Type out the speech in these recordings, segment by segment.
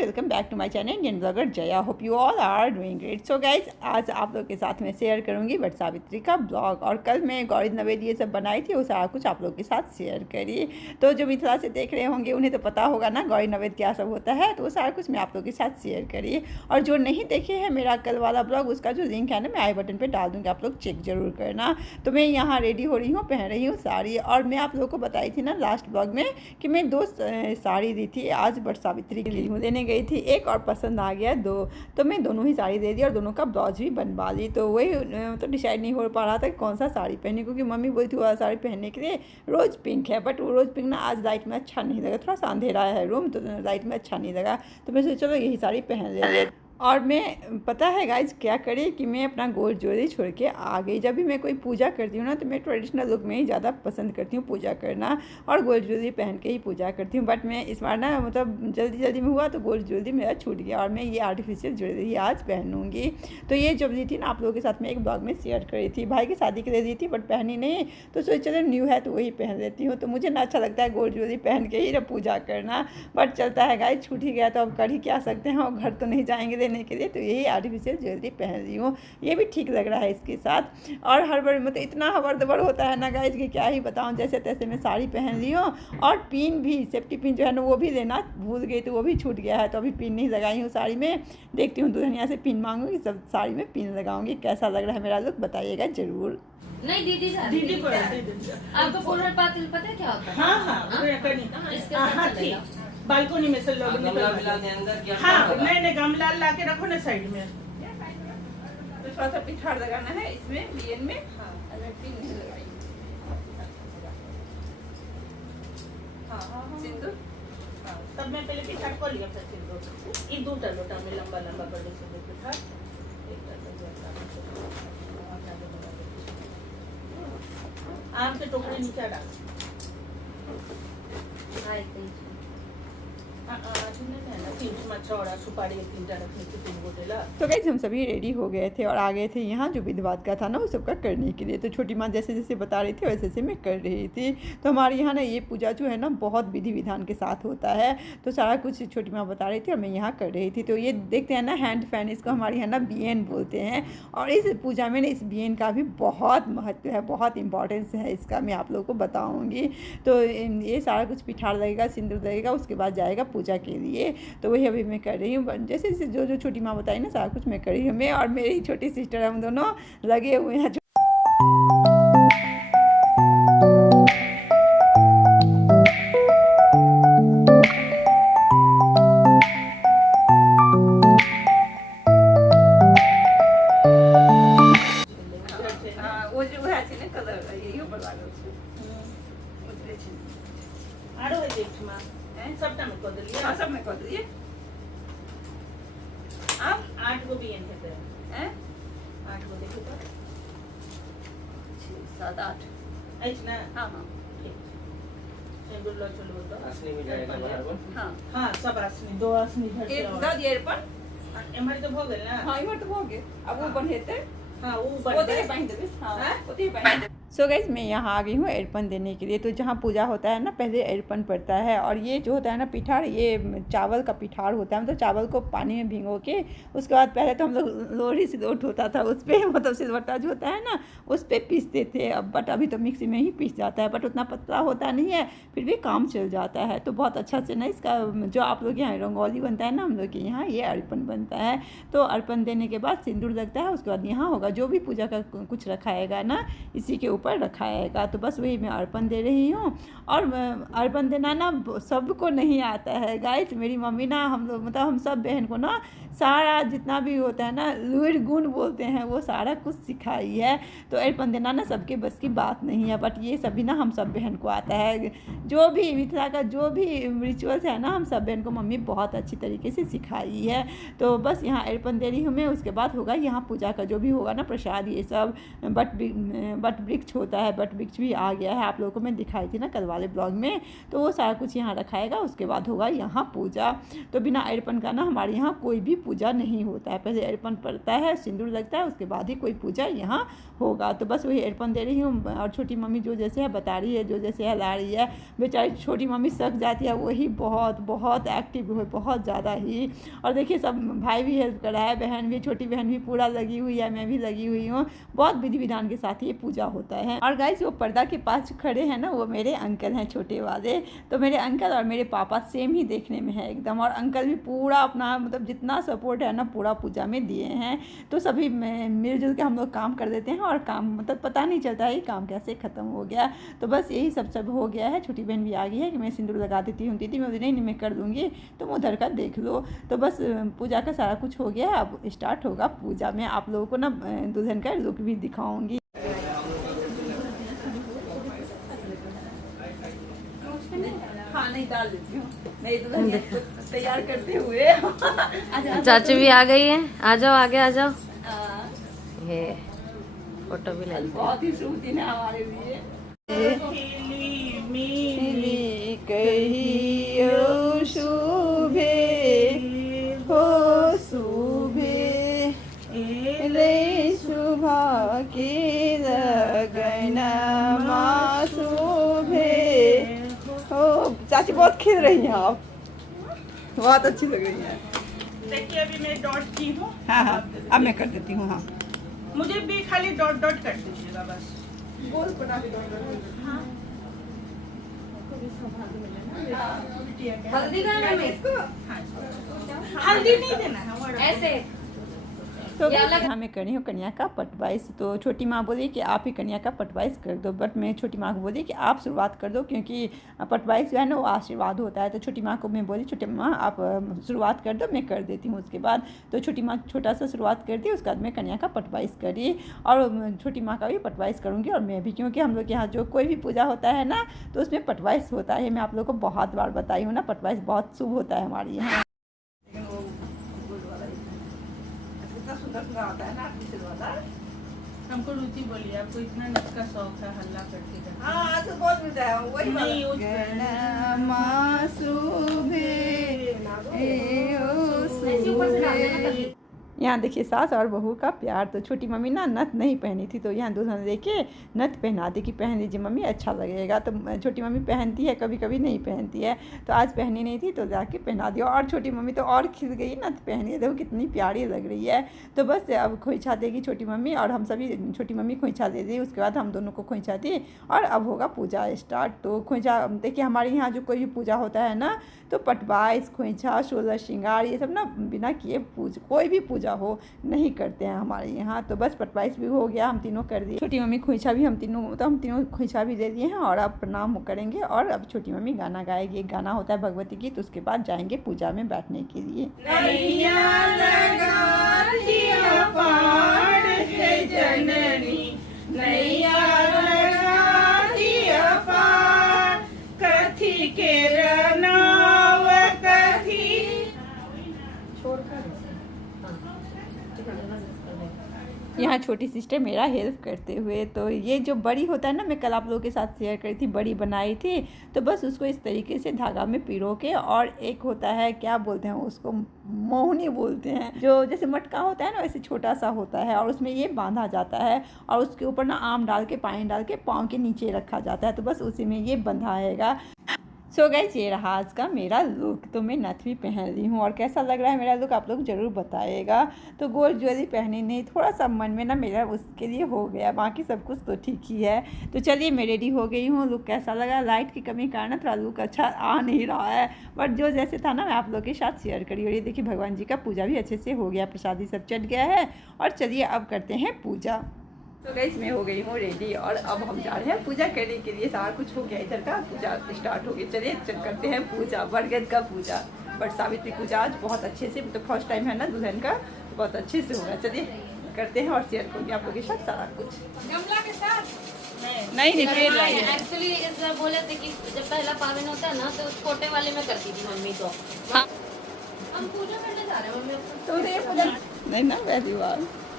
Welcome back to my channel Indian blogger Jaya. Hope you all are doing great. So guys, आज आप लोग के साथ मैं शेयर करूंगी वट सावित्री का ब्लॉग। और कल मैं गौरी नवेद ये सब बनाई थी, वो सारा कुछ आप लोग के साथ शेयर करी। तो जो मिथिला से देख रहे होंगे उन्हें तो पता होगा ना गौरी नवेद क्या सब होता है, तो वो सारा कुछ मैं आप लोग के साथ शेयर करी। और जो नहीं देखे हैं मेरा कल वाला ब्लॉग, उसका जो लिंक है ना मैं आई बटन पर डाल दूँगी, आप लोग चेक जरूर करना। तो मैं यहाँ रेडी हो रही हूँ, पहन रही हूँ साड़ी। और मैं आप लोग को बताई थी ना लास्ट ब्लॉग में कि मैं 2 साड़ी दी थी, आज वट सावित्री की लेने गई थी एक, और पसंद आ गया 2, तो मैं दोनों ही साड़ी दे दी और दोनों का ब्लाउज भी बनवा ली। तो वही तो डिसाइड नहीं हो पा रहा था कि कौन सा साड़ी पहनी, क्योंकि मम्मी बोली थी वाला साड़ी पहनने के लिए। रोज़ पिंक है, बट वो रोज़ पिंक ना आज लाइट में अच्छा नहीं लगा, थोड़ा सा अंधेरा है रूम, तो लाइट में अच्छा नहीं लगा। तो मैं सोचा चलो यही साड़ी पहन ले। और मैं पता है गाइज क्या करी कि मैं अपना गोल्ड ज्वेलरी छोड़ के आ गई। जब भी मैं कोई पूजा करती हूँ ना, तो मैं ट्रेडिशनल लुक में ही ज़्यादा पसंद करती हूँ पूजा करना, और गोल्ड ज्वेलरी पहन के ही पूजा करती हूँ। बट मैं इस बार ना मतलब जल्दी में हुआ तो गोल्ड ज्वेलरी मेरा छूट गया, और मैं ये आर्टिफिशियल ज्वेलरी आज पहनूँगी। तो ये जब ली थी ना आप लोगों के साथ में एक ब्लॉग में शेयर करी थी, भाई की शादी के लिए दी थी, बट पहनी नहीं, तो सोच चलो न्यू है तो वही पहन लेती हूँ। तो मुझे ना अच्छा लगता है गोल्ड ज्वेलरी पहन के ही ना पूजा करना, बट चलता है गाइज, छूट ही गया तो अब कर ही क्या सकते हैं, और घर तो नहीं जाएंगे लेने के लिए, तो यही आर्टिफिशियल ज्वेलरी पहन रही हूँ। ये भी ठीक लग रहा है इसके साथ। और हर बार मतलब इतना हबर दबर होता है ना गाइज कि क्या ही बताऊँ। जैसे तैसे मैं साड़ी पहन ली हूँ, और पिन भी, सेफ्टी पिन जो है ना वो भी लेना भूल गई, तो वो भी छूट गया है। तो अभी पिन नहीं लगाई हूँ साड़ी में, देखती हूँ दुल्हनिया से पिन मांगूंगी, सब साड़ी में पिन लगाऊंगी। कैसा लग रहा है मेरा लुक बताइएगा जरूर। नहीं दीदी आपको पोलर पातिल पता है क्या होता है? हाँ ठीक, बालकोनी में से लोग हाँ नहीं गमला ला के रखो ना साइड में। तो थोड़ा सा पिठार लगाना है इसमें बीएन में। हाँ पिन लगाई। हाँ सिंदूर तब मैं पहले पिठार को लिया, फिर सिंदूर। ये 2 लोटा में लंबा लंबा कर दे सिंदूर पिठार। आम के टोकरे नीचे डाल। तो गाइस हम सभी रेडी हो गए थे और आ गए थे यहाँ जो विधवात का था ना वो सबका करने के लिए। तो छोटी माँ जैसे जैसे बता रही थी वैसे वैसे मैं कर रही थी। तो हमारे यहाँ ना ये पूजा जो है ना बहुत विधि विधान के साथ होता है, तो सारा कुछ छोटी माँ बता रही थी और मैं यहाँ कर रही थी। तो ये देखते हैं ना हैंड फैन, इसको हमारे यहाँ ना बीएन बोलते हैं। और इस पूजा में ना इस बीएन का भी बहुत महत्व है, बहुत इंपॉर्टेंस है इसका, मैं आप लोगों को बताऊँगी। तो ये सारा कुछ पिठार लगेगा, सिंदूर लगेगा, उसके बाद जाएगा पूजा के लिए। तो वही अभी मैं कर रही हूँ, जैसे जैसे जो छोटी माँ बताई ना सारा कुछ मैं कर रही हूँ। मैं और मेरी छोटी सिस्टर हम दोनों लगे हुए हैं। वो जो है ना कलर यही ऊपर लगा आरो है देख मां सबटा में कर दिया। हाँ सब में कर दिए। अब 8 गो बीएन थे हैं, 8 गो देखो तो 6 7 8 ऐछ ना। हाँ हाँ सिंदूर लो चलो तो असली में जाएगा बराबर। हाँ हाँ सब असली 2 असली घर से एक दो दिए पर। एमर तो हो गेल ना। हाँ इमर तो हो गए, अब वो बढ़ेते हाँ वो होते हैं पानी देवे। हाँ होते हैं पानी। सो गाइस मैं यहाँ आ गई हूँ अर्पण देने के लिए। तो जहाँ पूजा होता है ना पहले अर्पण पड़ता है, और ये जो होता है ना पिठार, ये चावल का पिठार होता है। मतलब चावल को पानी में भिगो के उसके बाद पहले तो हम लोग लोढ़ी सिलौट होता था उस पर, मतलब सिलवट्टा जो होता है ना उस पर पीसते थे। अब बट अभी तो मिक्सी में ही पीस जाता है, बट उतना पतला होता नहीं है, फिर भी काम चल जाता है। तो बहुत अच्छा से ना इसका जो आप लोग यहाँ रंगोली बनता है ना, हम लोग के यहाँ ये अर्पण बनता है। तो अर्पण देने के बाद सिंदूर लगता है, उसके बाद यहाँ होगा जो भी पूजा का कुछ रखाएगा ना इसी के ऊपर रखाएगा। तो बस वही मैं अर्पण दे रही हूँ। और अर्पण देना ना सबको नहीं आता है गाइस। मेरी मम्मी ना हम लोग मतलब हम सब बहन को ना सारा जितना भी होता है ना लुढ़ गुण बोलते हैं वो सारा कुछ सिखाई है। तो अर्पण देना ना सबके बस की बात नहीं है, बट ये सभी ना हम सब बहन को आता है। जो भी मिथिला का जो भी रिचुअल्स है ना हम सब बहन को मम्मी बहुत अच्छी तरीके से सिखाई है। तो बस यहाँ अर्पण दे रही हूँ मैं। उसके बाद होगा यहाँ पूजा का जो भी होगा ना प्रसाद ये सब। बट वृक्ष होता है, बट वृक्ष भी आ गया है, आप लोगों को मैं दिखाई थी ना कल वाले ब्लॉग में। तो वो सारा कुछ यहाँ रखाएगा। उसके बाद होगा यहाँ पूजा। तो बिना अर्पण का ना हमारे यहाँ कोई भी पूजा नहीं होता है। पहले अर्पण पड़ता है, सिंदूर लगता है, उसके बाद ही कोई पूजा यहाँ होगा। तो बस वही अर्पण दे रही हूँ। और छोटी मम्मी जो जैसे है बता रही है, जो जैसे है ला रही है। बेचारी छोटी मम्मी सक जाती है, वही बहुत बहुत एक्टिव हुई, बहुत ज़्यादा ही। और देखिए सब भाई भी हेल्प कर रहा है, बहन भी, छोटी बहन भी पूरा लगी हुई है, मैं भी लगी हुई हूँ। बहुत विधि विधान के साथ ये पूजा होता है। और गाइस वो पर्दा के पास खड़े हैं ना वो मेरे अंकल हैं छोटे वाले। तो मेरे अंकल और मेरे पापा सेम ही देखने में है एकदम। और अंकल भी पूरा अपना मतलब जितना सपोर्ट है ना पूरा पूजा में दिए हैं। तो सभी मिलजुल के हम लोग काम कर देते हैं और काम मतलब पता नहीं चलता है काम कैसे ख़त्म हो गया। तो बस यही सब हो गया है। छोटी बहन भी आ गई है कि मैं सिंदूर लगा देती हूँ। दीदी मैं नहीं मैं कर दूँगी, तुम उधर का देख लो। तो बस पूजा का सारा कुछ हो गया। अब स्टार्ट होगा पूजा में। आप लोगों को ना दुल्हन का लुक भी दिखाऊंगी। हाँ नहीं डाल देती हूँ मैं दुल्हन तैयार करते हुए। चाची भी आ गई है, आ जाओ आगे आ जाओ। ये फोटो भी ले बहुत ही शुभ दिन है हमारे लिए। मिली कहियो शुभे हो शुभे ले शुभा के लगन माँ शुभे हो। चाची बहुत खिल रही हैं आप, बहुत अच्छी लग रही हैं। देखिए अभी मैं डॉट की हूँ। हाँ हाँ अब मैं कर देती हूँ। हाँ मुझे भी खाली डॉट डॉट कर दीजिएगा बस। गोल बना के डॉट। हाँ हल्दी का नाम है इसको, हल्दी नहीं देना है ऐसे। तो हाँ मैं करी हूँ कन्या का पटवाइस। तो छोटी माँ बोली कि आप ही कन्या का पटवाइस कर दो, बट मैं छोटी माँ को बोली कि आप शुरुआत कर दो क्योंकि पटवाइस जो है ना वो आशीर्वाद होता है। तो छोटी माँ को मैं बोली छोटी माँ आप शुरुआत कर दो, मैं कर देती हूँ उसके बाद। तो छोटी माँ छोटा सा शुरुआत कर दी, उसके बाद मैं कन्या का पटवाइस करी और छोटी माँ का भी पटवाइस करूँगी और मैं भी, क्योंकि हम लोग के यहाँ जो कोई भी पूजा होता है ना तो उसमें पटवाइस होता है। मैं आप लोग को बहुत बार बताई हूँ ना पटवाइस बहुत शुभ होता है हमारे यहाँ। होता है ना वाला। हमको रुचि बोलिए, आपको इतना नचका शौक है हल्ला करके करके। हाँ तो बहुत मिलता है वही नहीं यहाँ देखिए सास और बहू का प्यार। तो छोटी मम्मी ना नथ नहीं पहनी थी तो यहाँ दुल्हन लेके नथ पहना दी कि पहन लीजिए मम्मी अच्छा लगेगा। तो छोटी मम्मी पहनती है, कभी कभी नहीं पहनती है। तो आज पहनी नहीं थी तो जाके पहना दिया। और छोटी मम्मी तो और खिल गई, नथ पहनी है, देखो कितनी प्यारी लग रही है। तो बस अब खोइछा देगी छोटी मम्मी और हम सभी छोटी मम्मी खोइछा दे दी। उसके बाद हम दोनों को खोइछा दी और अब होगा पूजा स्टार्ट। तो खोइछा देखिए हमारे यहाँ जो कोई भी पूजा होता है ना तो पटवाइस, खोइछा, 16 श्रृंगार ये सब ना बिना किए कोई भी पूजा हो नहीं करते हैं हमारे यहाँ। तो बस पटवाइस भी हो गया, हम तीनों कर दिए। छोटी मम्मी खोइछा भी हम तीनों खोइछा भी दे दिए हैं और अब प्रणाम करेंगे। और अब छोटी मम्मी गाना गाएगी। एक गाना होता है भगवती गीत, उसके बाद जाएंगे पूजा में बैठने के लिए। यहाँ छोटी सिस्टर मेरा हेल्प करते हुए। तो ये जो बड़ी होता है ना, मैं कल आप लोगों के साथ शेयर करी थी, बड़ी बनाई थी। तो बस उसको इस तरीके से धागा में पिरो के, और एक होता है क्या बोलते हैं उसको, मोहनी बोलते हैं, जो जैसे मटका होता है ना वैसे छोटा सा होता है और उसमें ये बांधा जाता है और उसके ऊपर ना आम डाल के पानी डाल के पाँव के नीचे रखा जाता है। तो बस उसी में ये बंधा रहेगा। सो गाइस ये रहा आज का मेरा लुक। तो मैं नथ भी पहन ली हूँ और कैसा लग रहा है मेरा लुक आप लोग ज़रूर बताइएगा। तो गोल्ड ज्वेलरी पहनी नहीं, थोड़ा सा मन में ना मेरा उसके लिए हो गया, बाकी सब कुछ तो ठीक ही है। तो चलिए मैं रेडी हो गई हूँ। लुक कैसा लगा, लाइट की कमी कारण थोड़ा लुक अच्छा आ नहीं रहा है, बट जो जैसे था ना मैं आप लोग के साथ शेयर करी। और ये देखिए भगवान जी का पूजा भी अच्छे से हो गया, प्रसादी सब चढ़ गया है। और चलिए अब करते हैं पूजा। तो गाइस मैं हो गई हूँ रेडी और अब हम जा रहे हैं पूजा करने के लिए। सारा कुछ हो गया इधर का, पूजा स्टार्ट हो गई। चलिए चल करते हैं पूजा, बरगद का पूजा, बट सावित्री पूजा आज बहुत अच्छे से, तो फर्स्ट टाइम है ना दुल्हन का, बहुत अच्छे से होगा। चलिए करते हैं और शेयर करूँगी आप लोगों के साथ सारा कुछ। गमला के साथ नहीं पेड़ लाइए। एक्चुअली इस बार बोले थे कि जब पहला पावन होता है ना तो उस छोटे वाले में करती थी मम्मी तो। हाँ हम पूजा करने जा रहे हैं मम्मी। तो ये पूजा नहीं ना पहली बार।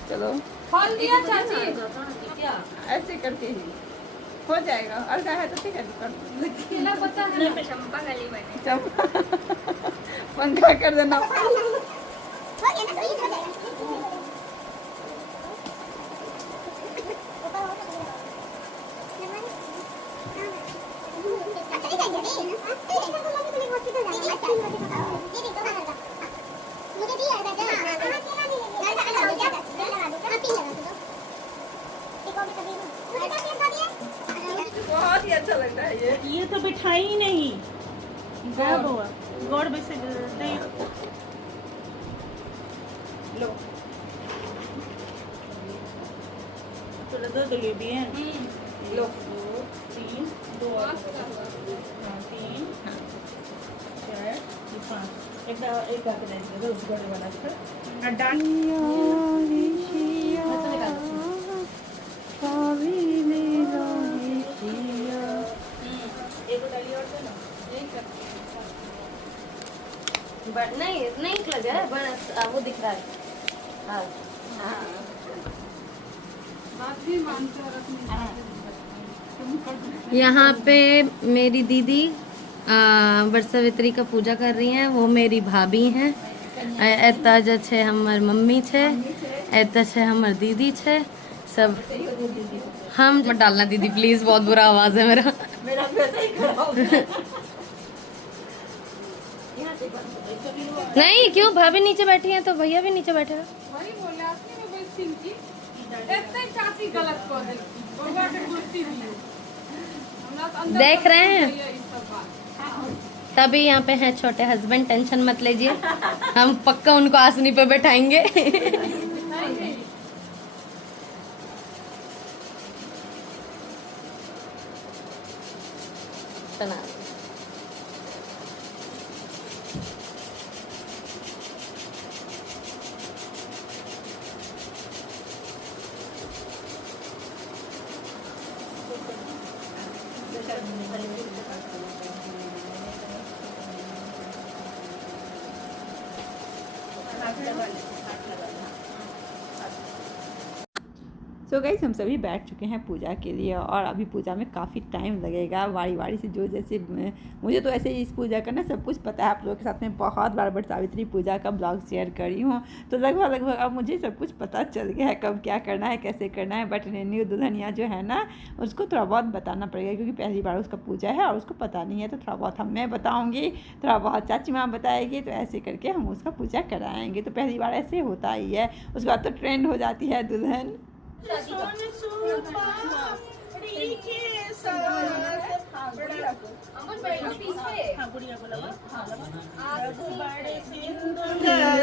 चलो फल दिया चाची, क्या ऐसे करके ही हो जाएगा। और क्या है तो ठीक है केला पता है ना, चंपा गली बने पंखा कर देना। बहुत ही अच्छा लग रहा है ये तो बिठाई ही नहीं। गौड़ वैसे दे लो, थोड़ा दो जलेबी है। लो 3 2 3 4 5 एक आके दे दो उस बड़े वाला का डाल। बट नहीं लगा है, बड़ा वो दिख रहा है। हाँ यहाँ पे मेरी दीदी वरसावित्री का पूजा कर रही हैं। वो मेरी भाभी हैं। एता जे छे हमर मम्मी छे, एता छे हमर दीदी छे। सब हम मत डालना दीदी प्लीज, बहुत बुरा आवाज है मेरा। नहीं क्यों, भाभी नीचे बैठी हैं तो भैया भी नीचे बैठे हैं। देख रहे हैं तभी यहाँ पे हैं छोटे हस्बैंड, टेंशन मत लीजिए, हम पक्का उनको आसनी पे बैठाएंगे। सुना सो गाइस हम सभी बैठ चुके हैं पूजा के लिए और अभी पूजा में काफ़ी टाइम लगेगा। वारी से जो जैसे मुझे तो ऐसे ही इस पूजा का ना सब कुछ पता है। आप लोगों के साथ में बहुत बार बट सावित्री पूजा का ब्लॉग शेयर करी हूँ, तो लगभग अब मुझे सब कुछ पता चल गया है कब क्या करना है, कैसे करना है। बट न्यू दुल्हनिया जो है ना उसको थोड़ा बहुत बताना पड़ेगा, क्योंकि पहली बार उसका पूजा है और उसको पता नहीं है। तो थोड़ा बहुत मैं बताऊँगी, थोड़ा बहुत चाची माँ बताएगी, तो ऐसे करके हम उसका पूजा कराएँगे। तो पहली बार ऐसे होता ही है, उसके बाद तो ट्रेंड हो जाती है दुल्हन।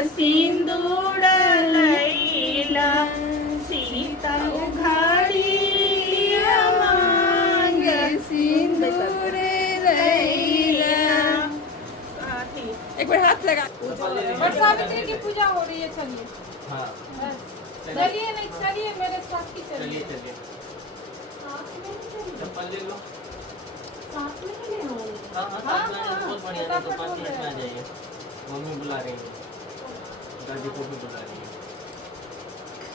सिंदूर लैला सीता उघाड़ी मांग सिंदूर लैला। एक बार हाथ लगा। सावित्री की पूजा हो रही है। चलिए चलिए नहीं चलिए मेरे साथ ही चलिए। चप्पल ले लो। साथ में नहीं हो। बहुत बढ़िया है, तो 5 मिनट में आ जाइए। मम्मी बुला रही है, दादी को भी बुला रही है।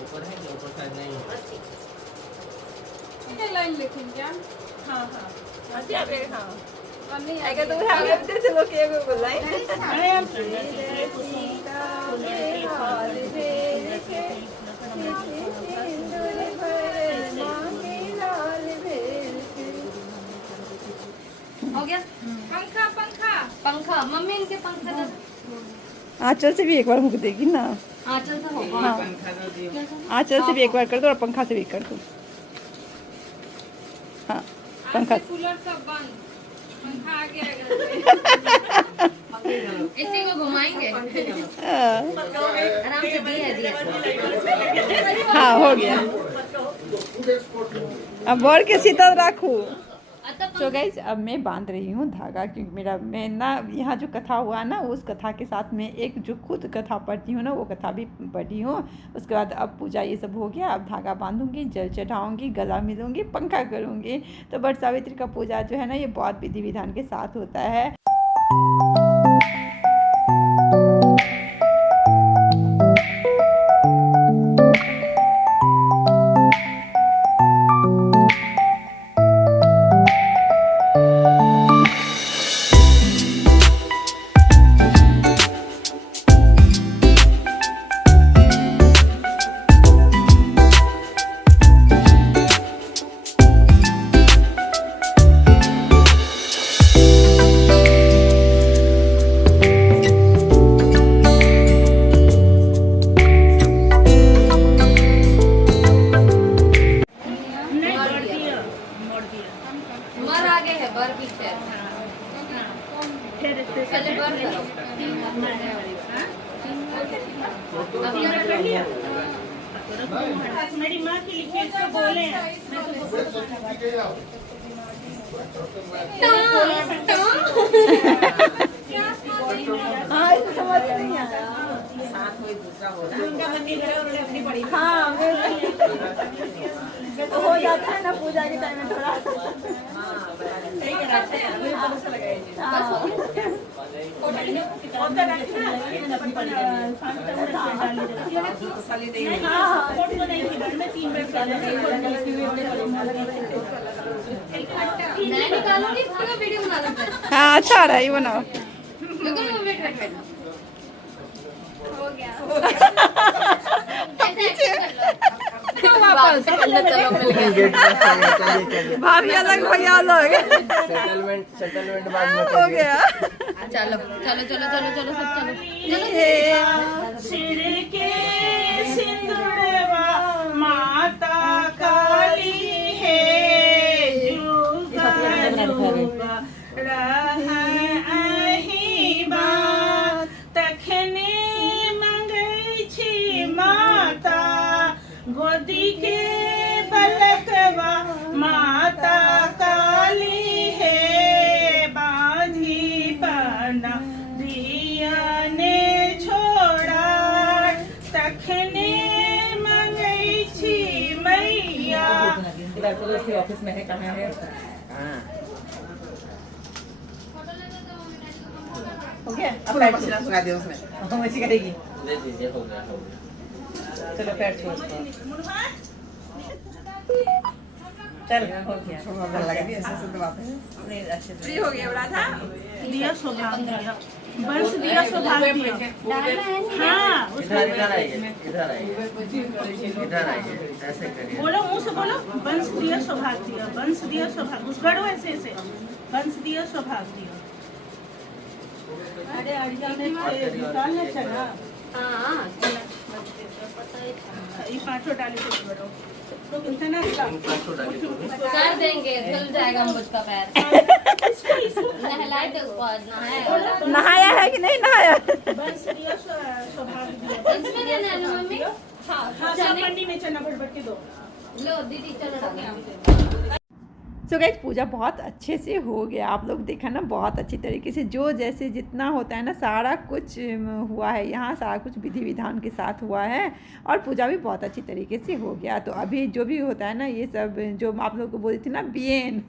ऊपर है क्या? ऊपर शायद नहीं है। इधर लाइन लिखें क्या? हाँ अच्छा बे हाँ नहीं अगर तुम हमें तो चलो के को बुलाए। अरे हम हो गया। पंखा मम्मी इनके पंखा दे। आंचल से भी एक बार मुक देगी ना। आंचल से होगा। हाँ आंचल से भी एक बार कर दो और पंखा से भी कर दो। हाँ पंखा कूलर सब बंद, पंखा आगे इसी को घुमाएंगे आराम से। दिया हाँ हो गया। अब बोर के शीतल रखू। तो गाइस अब मैं बांध रही हूँ धागा, क्योंकि मैं ना यहाँ जो कथा हुआ ना उस कथा के साथ में एक जो खुद कथा पढ़ती हूँ ना वो कथा भी पढ़ी हूँ। उसके बाद अब पूजा ये सब हो गया, अब धागा बांधूंगी, जल चढ़ाऊँगी, गला मिलूँगी, पंखा करूँगी। तो वट सावित्री का पूजा जो है ना ये बहुत विधि विधान के साथ होता है। मर आगे है, बर पीछे है। पहले बर करो। मेरी माँ की लिखी इसको बोले हो जाता है ना पूजा के टाइम में थोड़ा। मैं निकालूंगी, पूरा वीडियो बना लेते हैं। हाँ अच्छा आ रहा है, ये बनाओ। वेट वापस भाभी अलग, भैया अलग। सेटलमेंट बाद में हो गया। चलो चलो चलो चलो चलो सब चलो। सिर के सिंदूरवा माता काली है, जुगा जुगा रही बात तखने मंगई छी माता, गोदी के बलकवा माता काली है, बांधी बना दिया ने छोड़ा तखने मंगई छी मैया। ऑफिस में है, कहाँ है? हो गया। अब पैर छुआ सुना दे उसमें, हम ऐसी करेगी। दे दीजिए, हो गया हो गया। चलो पैर छुआ उसको। चल हो गया, छोड़ लगा दिया, ऐसे तो बात है। अपने अच्छे से फ्री हो गया बड़ा था। दिया सौभाग्य दिया, बंस दिया सौभाग्य दिया। हाँ इधर आइए, इधर आइए, इधर आइए, ऐसे करिए। बोलो, मुंह से बोलो, बंस दिया सौभाग्य दिया, बंस दिया सौभाग्य। उस गढ़ो ऐसे ऐसे, बंस दिया सौभाग्य दिया। अरे निकालना चला। हाँ ये पांचों डाली से करो तो इतना कर देंगे, धुल जाएगा मुझका पैर। नहलाए थे उसको, आज नहाया। नहाया है कि नहीं नहाया? बंस दिया सौभाग्य दिया। इसमें क्या नहालूं मम्मी? हाँ पंडी में चना भर के दो। लो दीदी चलो डालो। सो गाइस पूजा बहुत अच्छे से हो गया। आप लोग देखा ना, बहुत अच्छी तरीके से जो जैसे जितना होता है ना सारा कुछ हुआ है यहाँ, सारा कुछ विधि विधान के साथ हुआ है और पूजा भी बहुत अच्छी तरीके से हो गया। तो अभी जो भी होता है ना ये सब जो आप लोग को बोली थी ना, बियन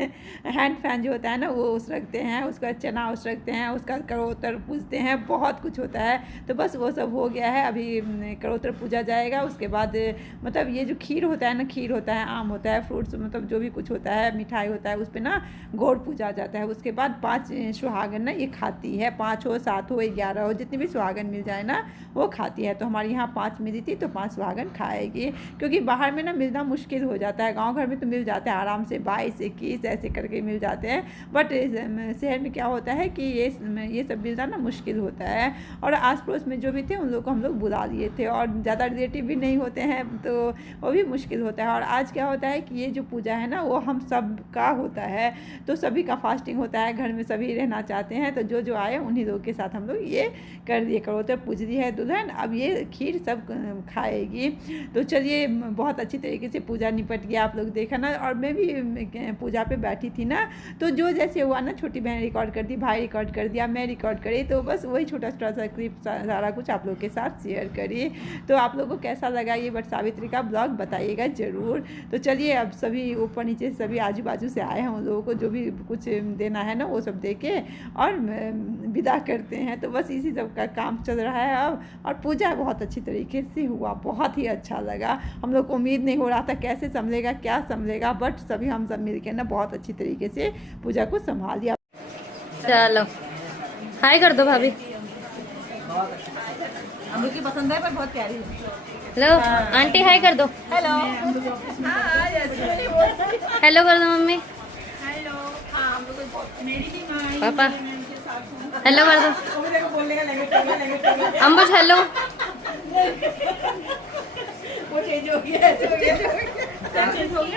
हैंड फैन जो होता है ना वो उस रखते हैं, उसका चना उस रखते हैं, उसका करोतर पूजते हैं, बहुत कुछ होता है। तो बस वो सब हो गया है। अभी करोतर पूजा जाएगा, उसके बाद मतलब ये जो खीर होता है ना, खीर होता है, आम होता है, फ्रूट्स मतलब जो भी कुछ होता है, मिठाई होता है, उस पर ना गौड़ पूजा जाता है। उसके बाद 5 सुहागन ना ये खाती है, 5 हो 7 हो 11 हो जितनी भी सुहागन मिल जाए ना वो खाती है। तो हमारे यहाँ 5 मिली थी तो 5 सुहागन खाएगी, क्योंकि बाहर में ना मिलना मुश्किल हो जाता है। गांव घर में तो मिल जाता है आराम से, 22 21 ऐसे करके मिल जाते हैं, बट शहर में क्या होता है कि ये सब मिलना ना मुश्किल होता है। और आस पड़ोस में जो भी थे उन लोग को हम लोग बुला लिए थे, और ज़्यादा रिलेटिव भी नहीं होते हैं तो वो भी मुश्किल होता है। और आज क्या होता है कि ये जो पूजा है ना वो हम सब का होता है, तो सभी का फास्टिंग होता है, घर में सभी रहना चाहते हैं, तो जो जो आए उन्हीं लोगों के साथ हम लोग ये कर दिए। करोतर पूज दी है दुल्हन, अब ये खीर सब खाएगी। तो चलिए बहुत अच्छी तरीके से पूजा निपट गया, आप लोग देखा ना। और मैं भी पूजा पे बैठी थी ना, तो जो जैसे हुआ ना, छोटी बहन रिकॉर्ड कर दी, भाई रिकॉर्ड कर दिया, मैं रिकॉर्ड करी, तो बस वही छोटा छोटा सा क्लिप सारा कुछ आप लोग के साथ शेयर करिए। तो आप लोगों को कैसा लगा ये वट सावित्री का ब्लॉग बताइएगा ज़रूर। तो चलिए अब सभी ऊपर नीचे सभी आजू बाजू से आए हैं, उन लोगों को जो भी कुछ देना है ना वो सब दे के और विदा करते हैं। तो बस इसी सब का काम चल रहा है अब। और पूजा बहुत अच्छी तरीके से हुआ, बहुत ही अच्छा लगा। हम लोग को उम्मीद नहीं हो रहा था कैसे संभलेगा क्या संभलेगा, बट सभी हम सब मिलकर ना बहुत अच्छी तरीके से पूजा को संभाल लिया। चलो हाय कर दो भाभी। हम लोग की पसंद है पर बहुत प्यारी है। लो आंटी हाय कर दो। हेलो। हेलो कर दो मम्मी। हेलो। हाँ हम लोग मेरी भी माँ आई पापा है, मैं उनके साथ हूँ। हेलो कर दो। बोलने का लगे अम्बुज हेलो। वो चेंज हो गया, ऐसे हो गया।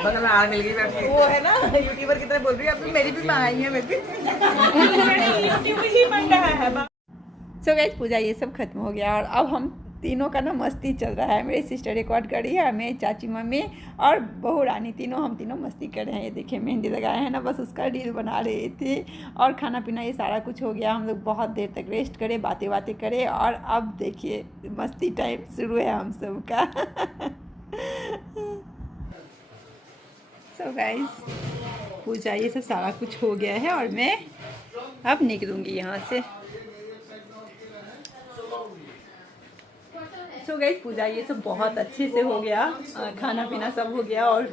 बगल में आग मिल गई बैठी, वो है ना यूट्यूबर की तरह बोल रही है, अब मेरी भी माँ आई है, मेरी ही बन रहा है। सो गाइस पूजा ये सब खत्म हो गया और अब हम तीनों का ना मस्ती चल रहा है। मेरी सिस्टर रिकॉर्ड कर रही है, मैं, चाची, मम्मी और बहू रानी, हम तीनों मस्ती कर रहे हैं। ये देखिए मेहंदी लगाए हैं ना, बस उसका रील बना रहे थे। और खाना पीना ये सारा कुछ हो गया। हम लोग बहुत देर तक रेस्ट करे, बातें करे और अब देखिए मस्ती टाइम शुरू है हम सब का। सो गाइस पूजा ये सब सारा कुछ हो गया है और मैं अब निकलूँगी यहाँ से। सो गाइस पूजा ये सब बहुत अच्छे से हो गया, खाना पीना सब हो गया। और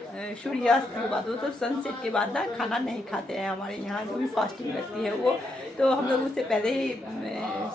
सूर्यास्त के बाद मतलब सनसेट के बाद ना खाना नहीं खाते हैं हमारे यहाँ, जो भी फास्टिंग रखती है वो। तो हम लोग उससे पहले ही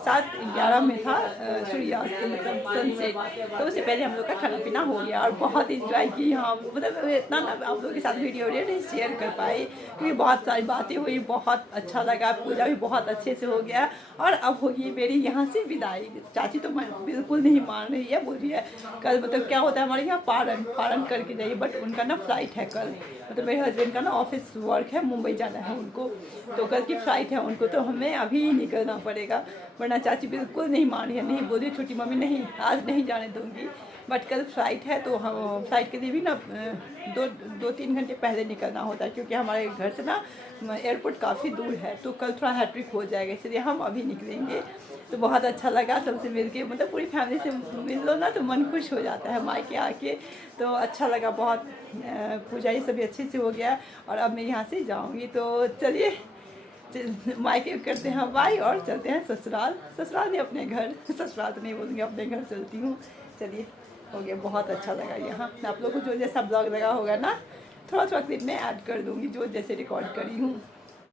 7:11 में था सूर्यास्त मतलब सनसेट, तो उससे पहले हम लोग का खाना पीना हो गया। और बहुत इंजॉय की यहाँ, मतलब इतना ना आप लोगों के साथ वीडियो नहीं शेयर कर पाए क्योंकि बहुत सारी बातें हुई, बहुत अच्छा लगा। पूजा भी बहुत अच्छे से हो गया और अब होगी मेरी यहाँ से विदाई। चाची तो बिल्कुल नहीं मान रही है, बोल रही है कल मतलब क्या होता है हमारे यहाँ पारण करके जाइए, बट उनका ना फ्लाइट है कल, मतलब मेरे हस्बैंड का ना ऑफिस वर्क है, मुंबई जाना है उनको, तो कल की फ्लाइट है उनको, तो हमें अभी निकलना पड़ेगा। वरना चाची बिल्कुल नहीं मान रही है, नहीं बोल रही छोटी मम्मी नहीं आज नहीं जाने दूँगी, बट कल फ्लाइट है। तो हम फ्लाइट के लिए भी ना 2-3 घंटे पहले निकलना होता है क्योंकि हमारे घर से ना एयरपोर्ट काफ़ी दूर है, तो कल थोड़ा हैट्रिक हो जाएगा, इसलिए हम अभी निकलेंगे। तो बहुत अच्छा लगा सबसे मिलके, मतलब पूरी फैमिली से मिल लो ना तो मन खुश हो जाता है मायके आके, तो अच्छा लगा बहुत। पूजा ये सभी अच्छे से हो गया और अब मैं यहाँ से जाऊँगी। तो चलिए मायके करते हैं बाय और चलते हैं ससुराल नहीं अपने घर, ससुराल तो नहीं बोलूँगी, अपने घर चलती हूँ। चलिए हो गया, बहुत अच्छा लगा यहाँ। आप लोग को जो जैसा ब्लॉग लगा होगा ना थोड़ा क्लिप में ऐड कर दूँगी, जो जैसे रिकॉर्ड करी हूँ।